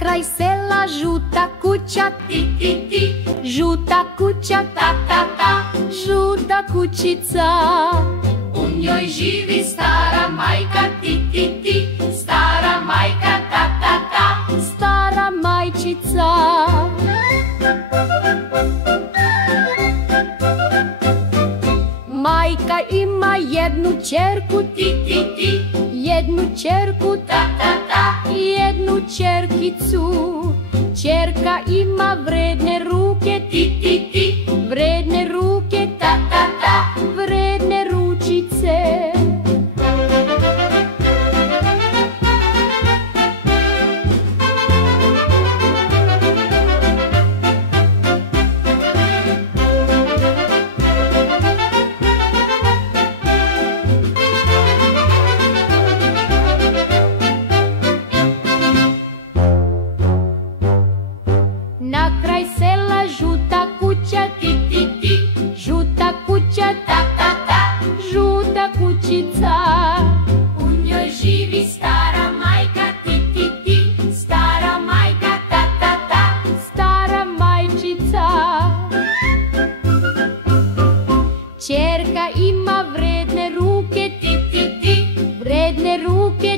kraj sela žuta kuća, ti, ti, ti. žuta kuća, Ta, ta, ta. žuta kućica. U njoj živi stara majka, ti, ti, ti. Stara majka, ta, ta, ta. Stara majčica. Majka ima jednu ćerku, ti, ti, ti. jednu ćerku, Ta, ta, ta. jednu ćerkicu. Ćerka ima vredne ruke, ti, ti, ti. vredne ruke, Ta, ta, ta. vredne ručice. Na kraj sela žuta kuća, ti, ti, ti. žuta kuća, Ta, ta, ta. žuta kućica. U njoj živi stara majka, ti, ti, ti. Stara majka, ta, ta, ta. Stara majčica. Ćerka ima vredne ruke, ti, ti, ti. vredne ruke,